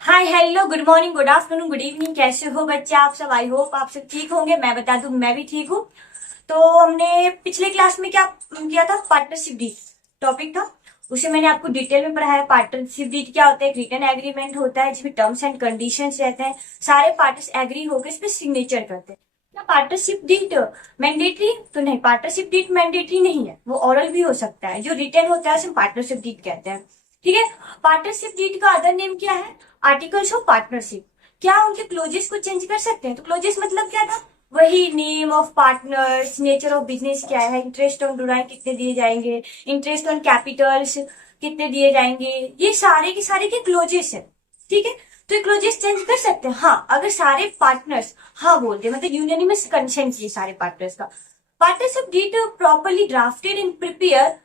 Hi hello good morning good afternoon good evening. कैसे हो बच्चे आप सब? आई होप आप सब ठीक होंगे। मैं बता दूं मैं भी ठीक हूँ। तो हमने पिछले क्लास में क्या किया था? पार्टनरशिप डीड टॉपिक था। उसे मैंने आपको डिटेल में पढ़ाया। पार्टनरशिप डीड क्या होता है? एक रिटन एग्रीमेंट होता है जिसमें टर्म्स एंड कंडीशंस रहते हैं। सारे पार्टनर्स एग्री होकर इस पे सिग्नेचर करते हैं। क्या पार्टनरशिप डीड मैंडेटरी? तो नहीं, पार्टनरशिप डीड मैंडेटरी नहीं है, वो ऑरल भी हो सकता है। जो रिटन होता है उसे पार्टनरशिप डीड कहते हैं। ठीक है। पार्टनरशिप डीड का अदर नेम क्या है? Articles of partnership. क्या उनके क्लोजेस को चेंज कर सकते हैं? तो क्लोजेस मतलब क्या था? वही name of partners, nature of business क्या है, इंटरेस्ट ऑन ड्यूराइंग कितने दिए जाएंगे, इंटरेस्ट ऑन कैपिटल्स कितने दिए जाएंगे, ये सारे के सारे के क्लोजेस है। ठीक है। तो ये क्लोजेस चेंज कर सकते हैं हाँ, अगर सारे पार्टनर्स हाँ बोलते, मतलब यूनानिमस कंसेंट चाहिए सारे पार्टनर्स का। Partnership deed properly drafted and prepare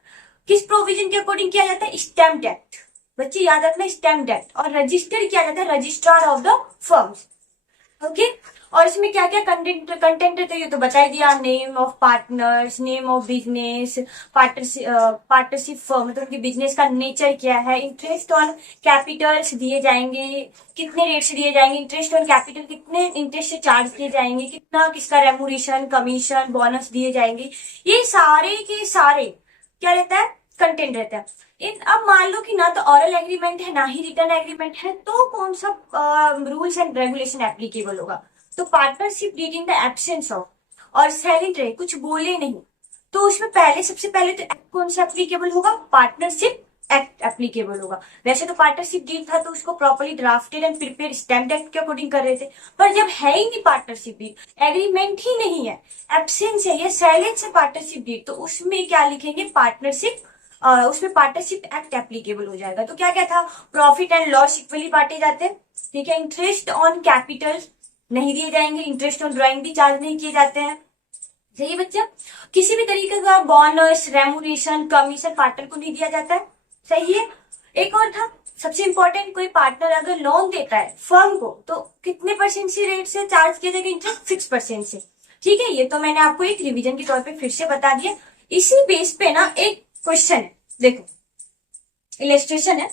किस प्रोविजन के अकॉर्डिंग किया जाता है? Stamped act. बच्चे याद रखना, स्टैम्प्ड एक्ट। और रजिस्टर किया जाता है registrar of the firms. Okay. और इसमें क्या क्या कंटेंट कंटेंट रहते हैं तो बता ही दिया। Name of partners, name of business, partnership firm मतलब उनके बिजनेस का नेचर क्या है, इंटरेस्ट ऑन कैपिटल्स दिए जाएंगे, कितने रेट से दिए जाएंगे, इंटरेस्ट ऑन कैपिटल कितने इंटरेस्ट से चार्ज किए जाएंगे, कितना किसका रेमुनेशन कमीशन बोनस दिए जाएंगे। ये सारे के सारे क्या रहता है? कंटेंट रहता है। इन अब मान लो कि ना तो ऑरल एग्रीमेंट है ना ही रिटर्न एग्रीमेंट है, तो कौन सा रूल्स एंड रेगुलेशन एप्लीकेबल होगा? तो partnership deed in the absence of, और साइलेंट रहे कुछ बोले नहीं, तो उसमें पहले सबसे पहले तो एक्ट कौन सा एप्लीकेबल होगा? पार्टनरशिप एक्ट एप्लीकेबल होगा। वैसे तो पार्टनरशिप डीड था तो उसको properly drafted and prepare stamped act के अकॉर्डिंग कर रहे थे। पर जब है ही नहीं पार्टनरशिप डीड, एग्रीमेंट ही नहीं है, एब्सेंस है या साइलेंस है पार्टनरशिप डीड, तो उसमें क्या लिखेंगे? पार्टनरशिप उसमें पार्टनरशिप एक्ट एप्लीकेबल हो जाएगा। तो क्या क्या था? प्रॉफिट एंड लॉस इक्वली बांटे जाते हैं। ठीक है। इंटरेस्ट ऑन कैपिटल नहीं दिए जाएंगे, इंटरेस्ट ऑन ड्राइंग भी चार्ज नहीं किए जाते हैं। सही बच्चा। किसी भी तरीके का बोनस रेमुनेशन कमीशन पार्टनर को नहीं दिया जाता है। सही है। एक और था सबसे इंपॉर्टेंट, कोई पार्टनर अगर लोन देता है फर्म को तो कितने परसेंट से रेट से चार्ज किया जाएगा? इंटरेस्ट 6% से। ठीक है। ये तो मैंने आपको एक रिवीजन के तौर पे फिर से बता दिया। इसी बेस पे ना एक क्वेश्चन है, देखो इलेस्ट्रेशन है।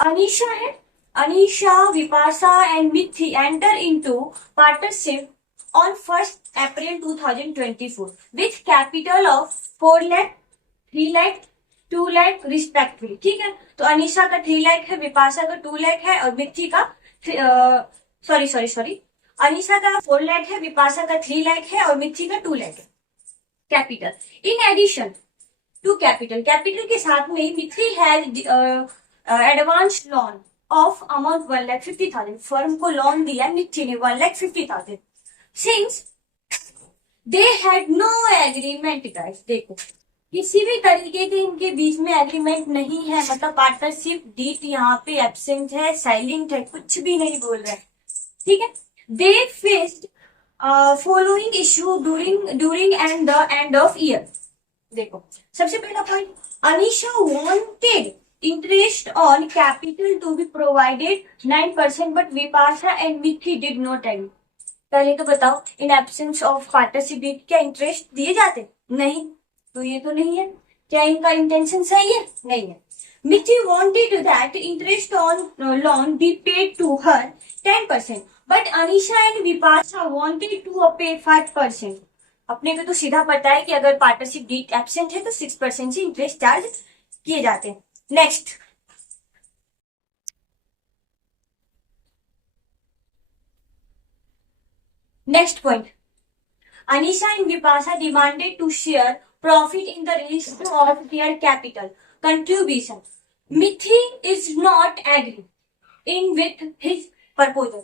अनीशा है, Anisha Vipasha and Mithi enter into partnership on 1st April 2024 with capital of 4 lakh, 3 lakh, 2 lakh respectively. ठीक है। तो अनीशा का 3 लाख है, विपाशा का 2 लाख है और मिथि का सॉरी सॉरी सॉरी अनीशा का 4 लाख है, विपाशा का 3 लाख है और मिथि का 2 लाख है capital. In addition to capital, capital के साथ में Mithi has advance loan of amount 1,50,000। Firm को लोन दिया मिथि ने 1,50,000। Since they had no agreement guys, देखो किसी भी तरीके के इनके बीच में एग्रीमेंट नहीं है, मतलब पार्टनरशिप डीड यहाँ पे एब्सेंट है, साइलेंट है, कुछ भी नहीं बोल रहे। ठीक है। They faced following issue during and the end of year. देखो सबसे पहला point, Anisha wanted interest on capital to be provided 9% but Vipasha and Mithi did not agree. पहले तो बताओ, in absence of partnership deed क्या इंटरेस्ट दिए जाते? नहीं। तो ये तो नहीं है। क्या इनका इंटेंशन सही है? नहीं है। Mithi wanted that interest on loan be paid to her 10%, but Anisha and Vipasha wanted to pay 5%। अपने को तो सीधा पता है कि अगर पार्टनरशिप डीड एब्सेंट है तो 6% से इंटरेस्ट चार्ज किए जाते हैं। Next, next point, Anisha and Vipasha demanded to share profit in the release of their capital contribution. Mithi is not agree in with his proposal.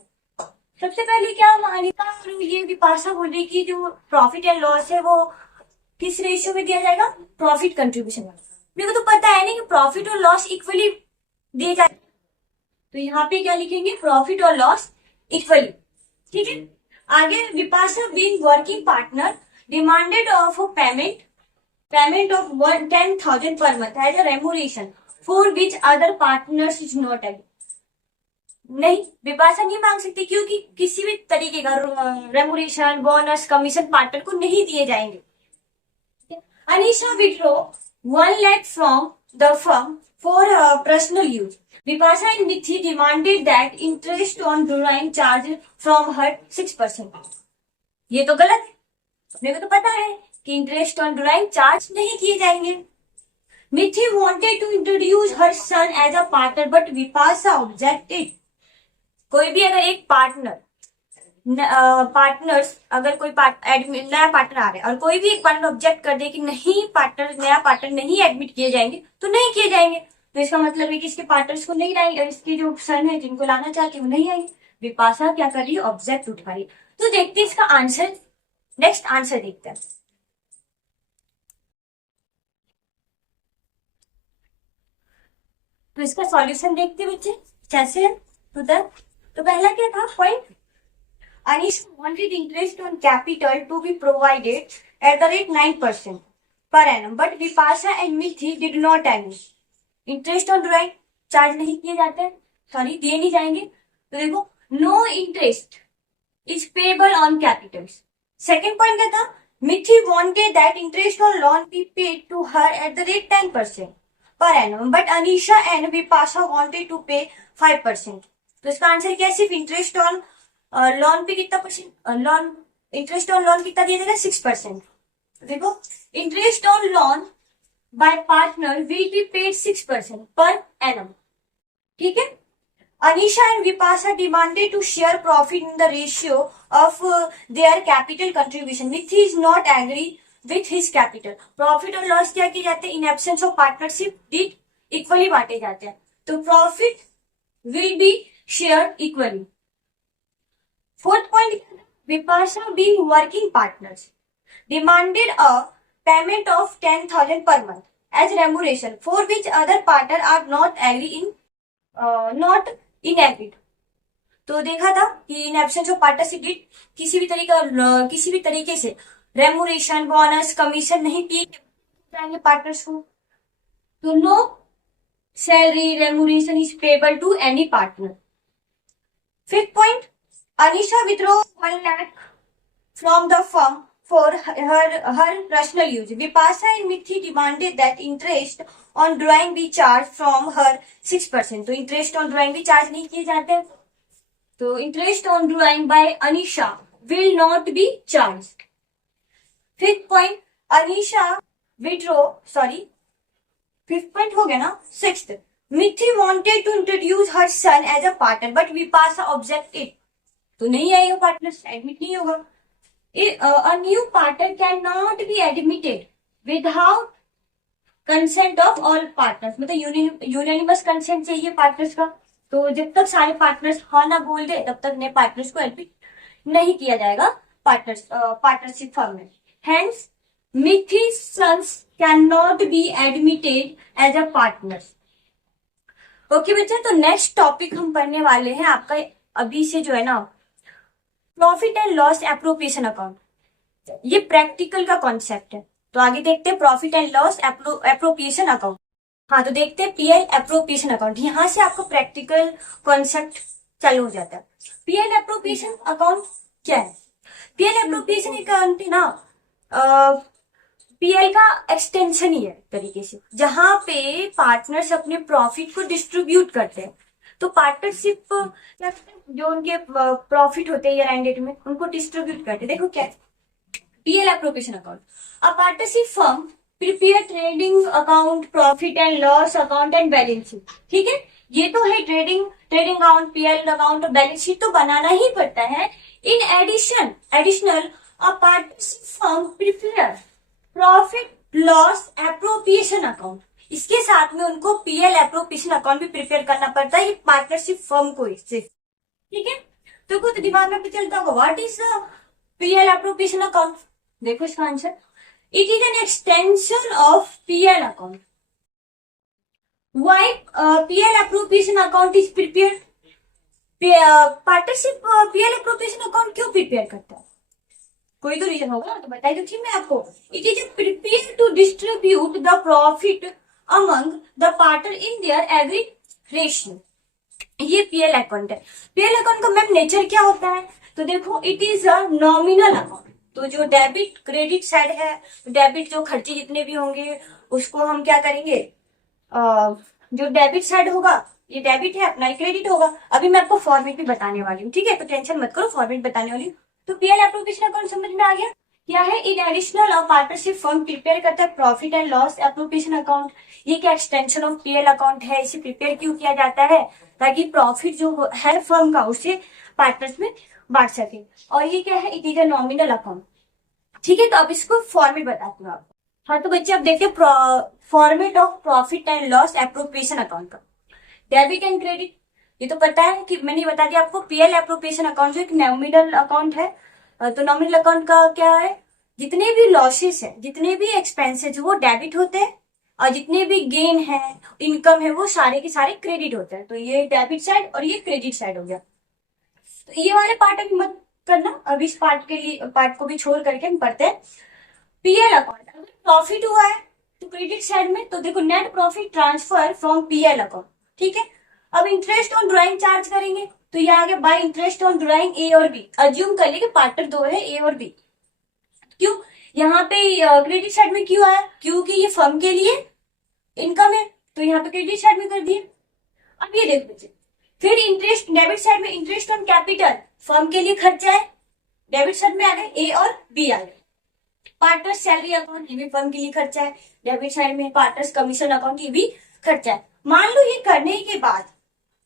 सबसे पहले क्या अनिका और ये विपाशा बोले कि जो प्रॉफिट एंड लॉस है वो किस रेशियो में दिया जाएगा? Profit contribution. मेरे को तो पता है ना कि प्रॉफिट और लॉस इक्वली दिए जाए, तो यहाँ पे क्या लिखेंगे? प्रॉफिट और लॉस इक्वली। ठीक है। आगे, Vipasha being working partner demanded of payment of 10,000 per month as a remuneration for which other partners is not agree. नहीं, विपाशा नहीं मांग सकती क्योंकि किसी भी तरीके का रेमुनेशन बोनस कमीशन पार्टनर को नहीं दिए जाएंगे। Anisha withdraw 1 lakh from the firm for personal use. Vipasha and Mithi demanded that interest on drawing charge from her 6%. ये तो गलत है, मेरे को तो पता है कि इंटरेस्ट ऑन ड्राइंग चार्ज नहीं किए जाएंगे. मिथि wanted to introduce her son as a partner, but Vipasha objected. कोई भी अगर एक पार्टनर्स अगर कोई नया पार्टनर आ रहा है और कोई भी एक पार्टनर ऑब्जेक्ट कर दे कि नहीं नया पार्टनर नहीं एडमिट किए जाएंगे तो नहीं किए जाएंगे. तो इसका मतलब है कि इसके पार्टनर्स को नहीं लाएंगे और इसके जो सन है जिनको लाना चाहते हैं वो नहीं आएंगे. विपाशा क्या कर रही है, ऑब्जेक्ट उठा रही है. तो देखते हैं इसका आंसर. नेक्स्ट आंसर देखते हैं. तो इसका सॉल्यूशन देखते हैं बच्चे कैसे है. तो पहला क्या था point, Anisha wanted interest on capital to be provided at the rate 9% per annum, but Vipasha and Mithi did not agree. Interest on drawing charge नहीं किए जाते, सॉरी दिए नहीं जाएंगे. तो देखो no interest is payable on capital. Second point क्या था, Mithi wanted that interest on loan be paid to her at the rate 10% per annum, but Anisha and Vipasha wanted to pay 5%. तो इसका आंसर क्या है, सिर्फ इंटरेस्ट ऑन लोन पे कितना percent, loan interest on loan कितना दिया जाएगा 6%. देखो interest on loan by partner will be paid 6% per annum. ठीक है. Anisha and Vipasha demanded to share profit in the ratio of their capital contribution. Mithi is not agree with his capital. Profit और loss क्या किए जाते हैं, in absence of partnership deed equally बांटे जाते हैं. तो profit will be share equally. Fourth point, Vipasha being working partners demanded a payment of 10,000 per month as remuneration, for which other partners are not agreed. तो देखा था कि इन absence of partnership किसी भी तरीके से रेमुनेशन, बोनस, कमीशन नहीं दिए जाएंगे पार्टनर्स को. तो no salary remuneration is payable to any partner. Fifth point, Anisha withdrew 1 lakh from the firm for her personal use. Vipasha and Mithi demanded that interest on drawing be charged from her 6%. तो interest on drawing भी charge नहीं किए जाते. तो interest on drawing by Anisha will not be charged. Fifth point, Anisha fifth point हो गया ना. Sixth, Mithi wanted to introduce her son as a partner, but Vipasha objected. तो नहीं आएगा, पार्टनर एडमिट नहीं होगा. A new partner cannot be admitted without consent of all partners. मतलब unanimous consent चाहिए पार्टनर्स का. तो जब तक सारे पार्टनर्स हाँ ना बोल दे तब तक नए पार्टनर्स को एडमिट नहीं किया जाएगा पार्टनरशिप फर्म में. Hence Mithi sons can not be admitted as a partners. Okay बच्चे, तो नेक्स्ट टॉपिक हम पढ़ने वाले हैं आपका अभी से जो है ना, profit and loss appropriation account. ये प्रैक्टिकल का कॉन्सेप्ट है. तो आगे देखते हैं profit and loss appropriation account. हाँ, तो देखते हैं पीएल एप्रोप्रिएशन अकाउंट. यहां से आपको प्रैक्टिकल कॉन्सेप्ट चालू हो जाता है. पीएल एप्रोप्रिएशन अकाउंट क्या है? पीएल एप्रोप्रिएशन अकाउंट है ना, पीएल का एक्सटेंशन ही है तरीके से, जहां पे पार्टनर्स अपने प्रॉफिट को डिस्ट्रीब्यूट करते हैं. तो पार्टनरशिप जो उनके प्रॉफिट होते हैं ईयर एंड डेट में उनको डिस्ट्रीब्यूट करते. देखो क्या है PL appropriation account. A partnership firm prepare trading account, profit and loss account and balance sheet. ठीक है, ये तो है ट्रेडिंग अकाउंट, पीएल अकाउंट और बैलेंस शीट तो बनाना ही पड़ता है. In additional a partnership firm prepare profit loss appropriation account. इसके साथ में उनको पीएल एप्रोप्रिएशन अकाउंट भी प्रिपेयर करना पड़ता है पार्टनरशिप फर्म को इससे. ठीक है, तो कुछ दिमाग में चलता होगा what is PL appropriation account. देखो इसका answer, it is an extension of PL account. Why PL appropriation account is prepare. Partnership PL appropriation account क्यों प्रिपेयर करता है, कोई तो रीजन होगा, तो बताई तो थी मैं आपको. It is prepare to distribute the profit among the partner in their agreed ratio. ये पीएल अकाउंट है. पीएल अकाउंट का मैम नेचर क्या होता है, तो देखो it is a nominal account. तो जो डेबिट क्रेडिट साइड है, डेबिट जो खर्चे जितने भी होंगे उसको हम क्या करेंगे, जो डेबिट साइड होगा ये डेबिट है अपना, क्रेडिट होगा। अभी मैं आपको फॉर्मेट भी बताने वाली हूँ, ठीक है, तो टेंशन मत करो, फॉर्मेट बताने वाली हूँ। तो पीएल एप्रोप्रिएशन अकाउंट समझ में आ गया क्या है? इन एडिशनल और पार्टनरशिप फर्म प्रिपेयर करता है profit and loss appropriation account. ये क्या एक्सटेंशन ऑफ पीएल अकाउंट है? इसे प्रिपेयर क्यों किया जाता है? ताकि प्रॉफिट जो है फर्म का उसे पार्टनर्स में बांट सके। और ये क्या है? It is a nominal account, ठीक है। तो अब इसको फॉर्मेट बताती हूँ आपको। हाँ तो बच्चे अब देखिए format of profit and loss appropriation account का। डेबिट एंड क्रेडिट, ये तो पता है कि मैंने बता दिया आपको। पीएल एप्रोप्रिएशन अकाउंट जो एक नॉमिनल अकाउंट है, तो नॉमिनल अकाउंट का क्या है? जितने भी लॉसेस है, जितने भी एक्सपेंसेस वो डेबिट होते हैं, और जितने भी गेन है, इनकम है, वो सारे के सारे क्रेडिट होते हैं। तो ये डेबिट साइड और ये क्रेडिट साइड हो गया। तो ये वाले पार्ट अभी मत करना, अब इस पार्ट को भी छोड़ करके हम पढ़ते हैं पीएल अकाउंट। अगर प्रॉफिट हुआ है तो क्रेडिट साइड में, तो देखो net profit transfer from PL account, ठीक है। अब इंटरेस्ट ऑन ड्राइंग चार्ज करेंगे, तो ये आगे बाय इंटरेस्ट ऑन ड्राइंग ए और बी। अज्यूम कर लिए पार्टनर दो है, ए और बी। क्यों यहाँ पे क्रेडिट साइड में क्यों आया? क्योंकि ये फर्म के लिए इनकम है, तो यहाँ पे क्रेडिट साइड में कर दिए। अब ये देख लीजिए, फिर इंटरेस्ट डेबिट साइड में, इंटरेस्ट ऑन कैपिटल फर्म के लिए खर्चा है, डेबिट साइड में आ गए ए और बी आ गए। पार्टनर सैलरी अकाउंट, ये भी फर्म के लिए खर्चा है, डेबिट साइड में। पार्टनर्स कमीशन अकाउंट, ये भी खर्चा है। मान लो ये करने के बाद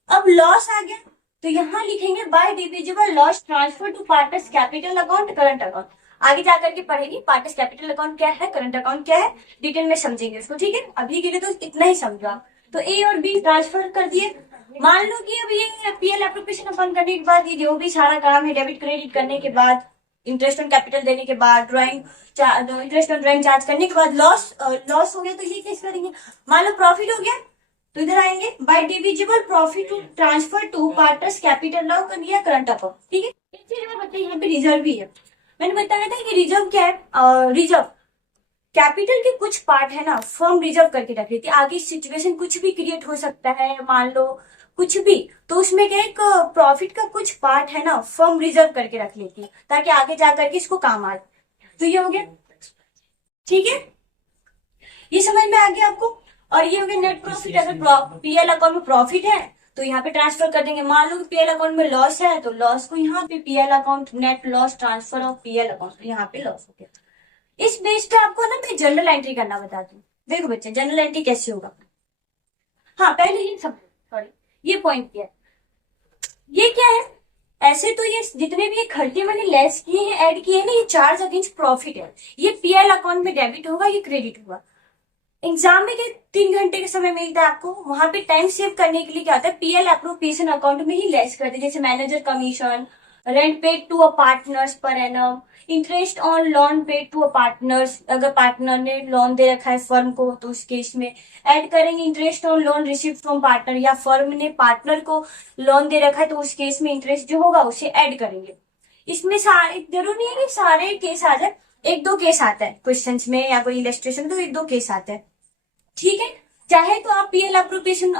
अब लॉस आ गया, तो यहाँ लिखेंगे by divisible loss transfer to partners capital account current account. आगे जाकर के पढ़ेगी पार्टनर्स कैपिटल अकाउंट क्या है, करंट अकाउंट क्या है, डिटेल में समझेंगे उसको, ठीक है। अभी के लिए तो इतना ही समझो आप। तो ए और बी ट्रांसफर कर दिए। मान लो कि अब ये पीएल एप्रोप्रिएशन अकाउंट करने के बाद, ये जो भी सारा काम है डेबिट क्रेडिट करने के बाद, इंटरेस्ट ऑन कैपिटल देने के बाद, इंटरेस्ट ऑन ड्राइंग चार्ज करने के बाद लॉस हो गया, तो ये कैसे करेंगे? मान लो प्रॉफिट हो गया, तो इधर आएंगे by divisible profit to transfer to partners capital now कर दिया करंट अकाउंट, ठीक है। एक चीज मैं बताइए, यहाँ पे रिजर्व भी है। मैंने बताया था कि रिजर्व क्या है? रिजर्व कैपिटल के कुछ पार्ट है ना, फर्म रिजर्व करके रख लेती है। आगे सिचुएशन कुछ भी क्रिएट हो सकता है, मान लो कुछ भी, तो उसमें क्या एक प्रॉफिट का कुछ पार्ट है ना, फर्म रिजर्व करके रख लेती है, ताकि आगे जाकर के इसको काम आए। तो ये हो गया, ठीक है, ये समझ में आ गया आपको। और ये हो गया नेट प्रॉफिट। अगर पीएल अकाउंट में प्रॉफिट है तो यहाँ पे ट्रांसफर कर देंगे। मान लो पीएल अकाउंट में लॉस है, तो लॉस को यहाँ पे PL account, net loss transfer of PL account, यहाँ पे लॉस हो गया। इस बेस पे आपको ना मैं जनरल एंट्री करना बता दूं। देखो बच्चे, जनरल एंट्री कैसे होगा? हाँ पहले ये सब, सॉरी ये पॉइंट क्या है, ये क्या है? ऐसे तो ये जितने भी ये खर्चे मैंने लेस किए हैं, ऐड किए हैं ना, ये चार्ज अगेंस्ट प्रॉफिट है। ये पीएल अकाउंट में डेबिट होगा, ये क्रेडिट होगा। एग्जाम में के 3 घंटे का समय मिलता है आपको, वहां पे टाइम सेव करने के लिए क्या होता है, पीएल एप्रोप्रिएशन अकाउंट में ही लेस कर दे। जैसे manager commission, rent paid to a partners per annum, interest on loan paid to a partners, अगर पार्टनर ने लोन दे रखा है फर्म को तो उस केस में ऐड करेंगे interest on loan receive from partner, या फर्म ने पार्टनर को लोन दे रखा है तो उस केस में इंटरेस्ट जो होगा उसे ऐड करेंगे। इसमें सारे, जरूरी नहीं है कि सारे केस आ जाए, 1-2 केस आता है क्वेश्चन में या कोई इलेस्ट्रेशन, तो 1-2 केस आता है, ठीक है। चाहे तो आप PL appropriation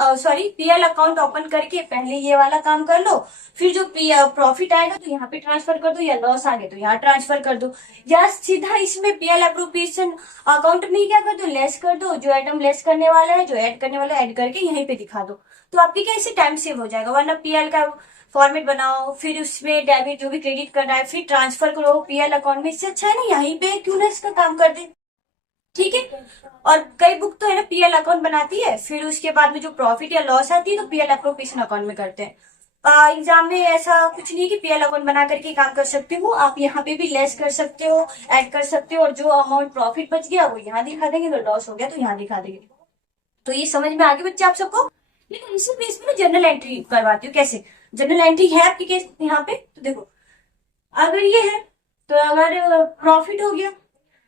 PL account open करके पहले ये वाला काम कर लो, फिर जो प्रॉफिट आएगा तो यहाँ पे ट्रांसफर कर दो, या लॉस आ गया तो यहाँ ट्रांसफर कर दो, या सीधा इसमें पीएल एप्रोप्रिएशन अकाउंट में क्या कर दो, लेस कर दो। जो आइटम लेस करने वाला है, जो ऐड करने वाला है, ऐड करके यहीं पे दिखा दो, तो आपकी कैसे टाइम सेव हो जाएगा। वरना पीएल का फॉर्मेट बनाओ, फिर उसमें डेबिट जो भी क्रेडिट करना है फिर ट्रांसफर करो पीएल अकाउंट में, इससे अच्छा है ना यहीं पे क्यों ना इसका काम कर दे, ठीक है। और कई बुक तो है ना पीएल अकाउंट बनाती है, फिर उसके बाद में जो प्रॉफिट या लॉस आती है तो पीएल एप्रोप्रिएशन अकाउंट में करते हैं। एग्जाम में ऐसा कुछ नहीं कि पीएल अकाउंट बना करके काम कर सकते हो, आप यहाँ पे भी लेस कर सकते हो, ऐड कर सकते हो, और जो अमाउंट प्रॉफिट बच गया वो यहाँ दिखा देंगे, तो लॉस हो गया तो यहाँ दिखा देंगे। तो ये समझ में आगे बच्चे आप सबको। लेकिन इसी बेस में ना जनरल एंट्री करवाती हूँ। कैसे जनरल एंट्री है आपकी केस यहाँ पे, तो देखो अगर ये है, तो अगर प्रॉफिट हो गया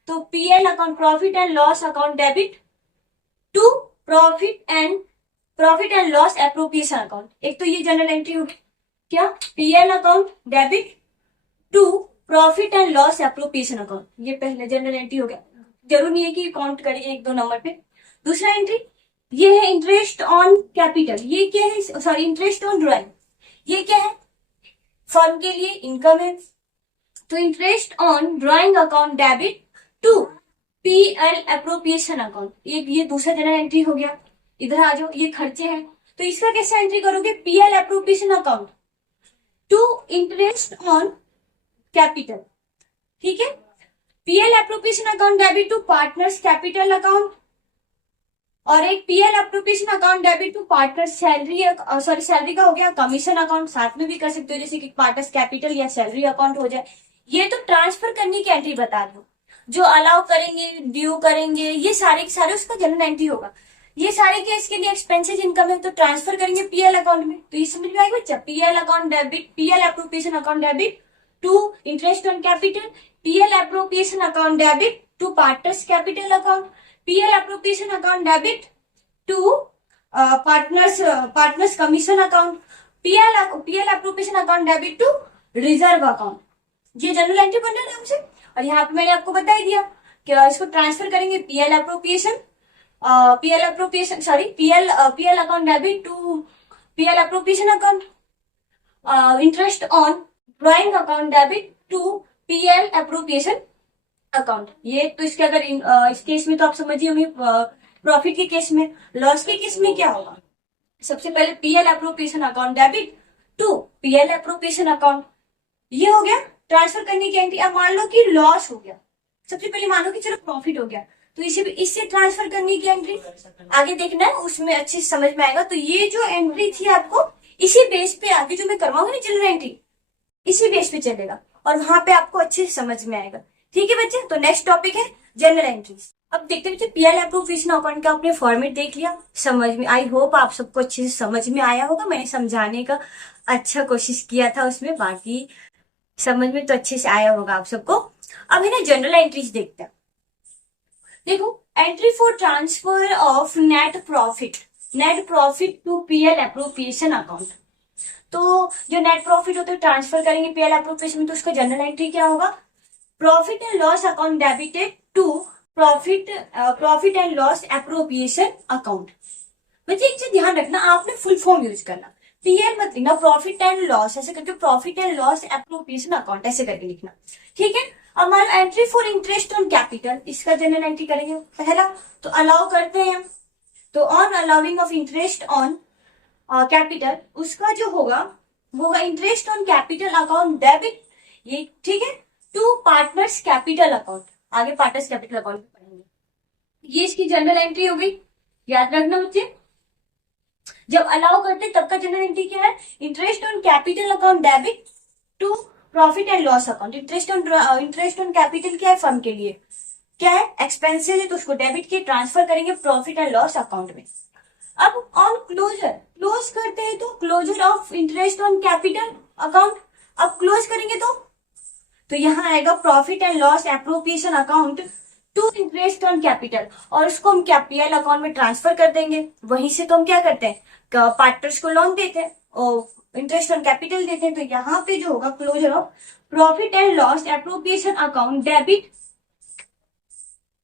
तो PL account, profit and loss account debit to profit and loss appropriation account. एक तो ये जनरल एंट्री होगी, क्या, PL account debit to profit and loss appropriation account, ये पहले जनरल एंट्री हो गया। जरूर नहीं है कि काउंट करें 1-2 नंबर पे। दूसरा एंट्री ये है इंटरेस्ट ऑन कैपिटल, ये क्या है, सॉरी इंटरेस्ट ऑन ड्राइंग, ये क्या है, फर्म के लिए इनकम है, तो interest on drawing account debit to PL appropriation account, ये दूसरा जनरल एंट्री हो गया। इधर आ जाओ, ये खर्चे हैं, तो इसका कैसे एंट्री करोगे, PL appropriation account to interest on capital, ठीक है। PL appropriation account debit to partners capital account, और एक PL appropriation account debit to partner salary, sorry salary का हो गया, कमीशन अकाउंट साथ में भी कर सकते हो, जैसे कि पार्टनर्स कैपिटल या सैलरी अकाउंट हो जाए। ये तो ट्रांसफर करने की एंट्री बता दो, जो अलाउ करेंगे, ड्यू करेंगे, ये सारे के सारे उसका जनरल एंट्री होगा। ये सारे के इसके लिए एक्सपेंसेस इनकम है, तो ट्रांसफर करेंगे पीएल अकाउंट में। तो ये समझ में आएगा बच्चा, PL account debit, PL appropriation account debit to interest on capital, PL appropriation account debit to partners capital account, PL appropriation account debit to partners commission account, PL appropriation account debit to reserve account. ये general entry बन रहा है हमसे। और यहाँ पे मैंने आपको बता ही दिया कि इसको ट्रांसफर करेंगे PL account debit to PL appropriation account, interest on drawing account debit to PL appropriation account. ये तो इसके अगर इस केस में तो आप समझिए होंगे, प्रॉफिट के केस में। लॉस के केस में क्या होगा, सबसे पहले PL appropriation account debit to PL appropriation account, ये हो गया ट्रांसफर करने की एंट्री। अब मान लो कि लॉस हो गया, सबसे पहले मानो कि चलो प्रॉफिट हो गया, तो इससे ट्रांसफर करने की एंट्री आगे देखना है, उसमें अच्छे से समझ में आएगा। तो ये जो एंट्री थी आपको इसी बेस पे आगे जो मैं करवाऊंगी ना जनरल एंट्री, इसी बेस पे चलेगा और वहां पे आपको अच्छे से समझ में आएगा, ठीक है बच्चे। तो नेक्स्ट टॉपिक है जनरल एंट्रीज। अब देखते बच्चे, पीएल एप्रोप्रिएशन अकाउंट का आपने फॉर्मेट देख लिया, समझ में, आई होप आप सबको अच्छे से समझ में आया होगा। मैंने समझाने का अच्छा कोशिश किया था उसमें, बाकी समझ में तो अच्छे से आया होगा आप सबको। अब है ना जनरल एंट्रीज देखते हैं। देखो, entry for transfer of net profit to PL appropriation account. तो जो नेट प्रॉफिट होता है ट्रांसफर करेंगे पीएल एप्रोप्रिएशन में, तो उसका जनरल एंट्री क्या होगा, profit and loss account debited to profit and loss appropriation account. बच्चे एक चीज ध्यान रखना, आपने फुल फॉर्म यूज करना, पीएल मत लिखना, प्रॉफिट एंड लॉस ऐसे करके, profit and loss appropriation account ऐसे करके लिखना, ठीक है। अब मान entry for interest on capital, इसका जनरल एंट्री करेंगे पहला, तो अलाउ करते हैं, तो on allowing of interest on capital, उसका जो होगा वो होगा interest on capital account debit, ये ठीक है, टू पार्टनर्स कैपिटल अकाउंट। आगे पार्टनर्स कैपिटल अकाउंट पढ़ेंगे, ये इसकी जनरल एंट्री हो गई, याद रखना बच्चे। जब अलाउ करते तब का जनरल एंट्री क्या है, interest on capital account debit to profit and loss account. Interest on capital क्या है, फर्म के लिए क्या है, एक्सपेंसेस है, तो उसको डेबिट के ट्रांसफर करेंगे प्रॉफिट एंड लॉस अकाउंट में। अब ऑन क्लोज करते हैं तो closure of interest on capital account. अब क्लोज करेंगे तो यहाँ आएगा profit and loss appropriation account to interest on capital, और उसको हम पीएल अकाउंट में ट्रांसफर कर देंगे। वहीं से तो हम क्या करते हैं, पार्टनर्स को लोन देते हैं और इंटरेस्ट ऑन कैपिटल देते हैं। तो यहाँ पे जो होगा closure of profit and loss appropriation account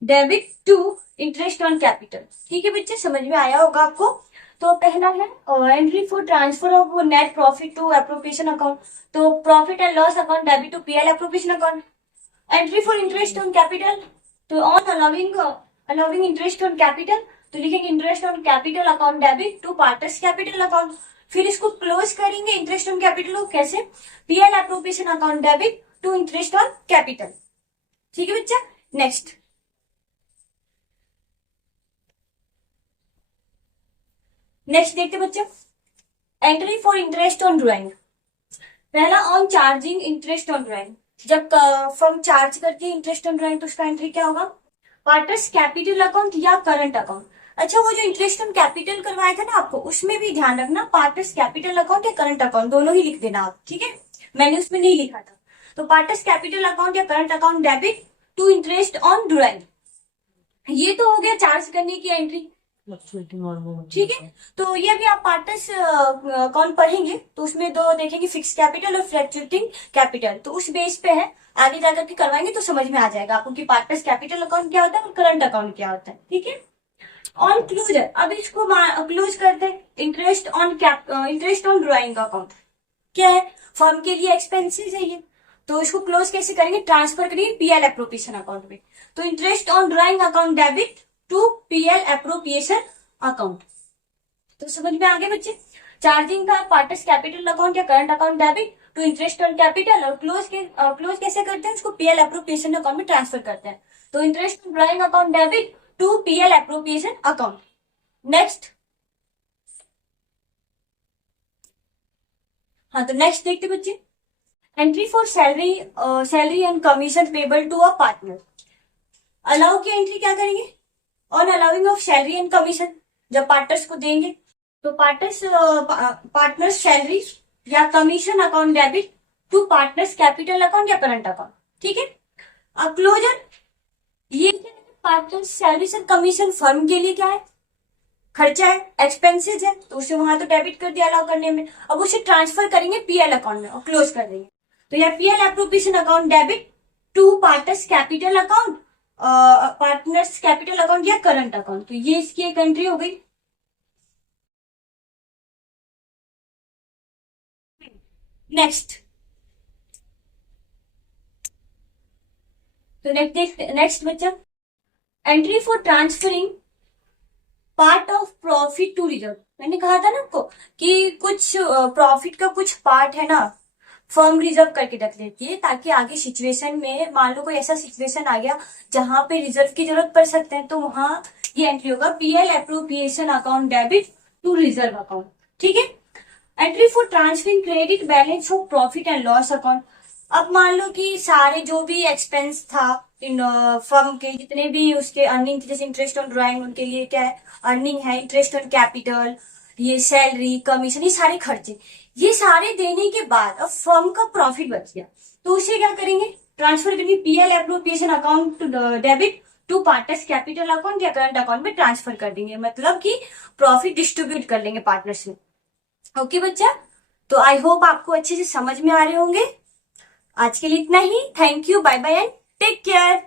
debit to interest on capital, ठीक है बच्चे, समझ में आया होगा आपको। तो पहला है entry for transfer of net profit to appropriation account, तो profit and loss account debit to PL appropriation account. Entry for interest on capital, तो on allowing interest on capital, तो लिखेंगे interest on capital account debit to partners capital account. फिर इसको close करेंगे interest on capital को कैसे, PL appropriation account debit to interest on capital, ठीक है बच्चा। नेक्स्ट देखते बच्चे, entry for interest on drawing. पहला on charging interest on drawing, जब फर्म चार्ज करती है इंटरेस्ट ऑन ड्राइंग तो उसका एंट्री क्या होगा, पार्टनर्स कैपिटल अकाउंट या करंट अकाउंट। अच्छा, वो जो इंटरेस्ट ऑन कैपिटल करवाया था ना आपको, उसमें भी ध्यान रखना पार्टनर्स कैपिटल अकाउंट या करंट अकाउंट दोनों ही लिख देना आप, ठीक है, मैंने उसमें नहीं लिखा था। तो पार्टनर्स कैपिटल अकाउंट या current account debit to interest on drawing, ये तो हो गया चार्ज करने की एंट्री, ठीक है। तो ये भी आप पार्टनर्स अकाउंट पढ़ेंगे तो उसमें दो देखेंगे, फिक्स कैपिटल और फ्लक्चुएटिंग कैपिटल, तो उस बेस पे है, आगे जाकर के करवाएंगे तो समझ में आ जाएगा आपको कि पार्टनर्स कैपिटल अकाउंट क्या होता है और करंट अकाउंट क्या होता है, ठीक है। ऑन क्लोजर, अब इसको क्लोज करते हैं, इंटरेस्ट ऑन ड्राइंग अकाउंट क्या है, फर्म के लिए एक्सपेंसेस है ये, तो इसको क्लोज कैसे करेंगे, ट्रांसफर करेंगे पीएल एप्रोप्रिएशन अकाउंट में। तो interest on drawing account debit to PL appropriation account, तो समझ में आ गए बच्चे। चार्जिंग का पार्टनर्स कैपिटल अकाउंट या current account debit to interest on capital, और क्लोज कैसे करते हैं उसको, पीएल अप्रोप्रिएशन अकाउंट में ट्रांसफर करते हैं। तो interest on drawing account debit to PL appropriation account. Next, हाँ तो नेक्स्ट देखते बच्चे, entry for salary and commission payable to a partner. Allow की एंट्री क्या करेंगे, on allowing of salary and commission, जब पार्टनर्स को देंगे तो पार्टनर्स सैलरी या commission account debit to partners capital account या करंट अकाउंट, ठीक है। अब क्लोजर, ये partners salary and commission firm के लिए क्या है, खर्चा है, एक्सपेंसेस है, तो उसे वहां तो डेबिट कर दिया अलाउ करने में। अब उसे ट्रांसफर करेंगे पीएल अकाउंट में और क्लोज कर देंगे। तो यह PL appropriation account debit to partners capital account, partners capital account या करंट अकाउंट, तो ये इसकी एक एंट्री हो गई। नेक्स्ट, तो नेक्स्ट बच्चा, entry for transferring part of profit to reserve. मैंने कहा था ना आपको कि कुछ प्रॉफिट का कुछ पार्ट है ना फर्म रिजर्व करके रख लेती है, ताकि आगे सिचुएशन में मान लो कोई ऐसा सिचुएशन आ गया जहां पे रिजर्व की जरूरत पड़ सकते हैं, तो वहां ये एंट्री होगा PL appropriation account debit to reserve account, ठीक है। Entry for transferring credit balance of profit and loss account. अब मान लो कि सारे जो भी एक्सपेंस था इन फर्म के, जितने भी उसके अर्निंग थे, जैसे इंटरेस्ट ऑन ड्राइंग, उनके लिए क्या है अर्निंग है, इंटरेस्ट ऑन कैपिटल, ये सैलरी, कमीशन, ये सारे खर्चे, ये सारे देने के बाद अब फर्म का प्रॉफिट बच गया, तो उसे क्या करेंगे, ट्रांसफर करेंगे PL appropriation account debit to partners capital account या करंट अकाउंट में ट्रांसफर कर देंगे, मतलब कि प्रॉफिट डिस्ट्रीब्यूट कर लेंगे पार्टनर्स में। ओके बच्चा, तो आई होप आपको अच्छे से समझ में आ रहे होंगे। आज के लिए इतना ही। Thank you, bye bye and take care.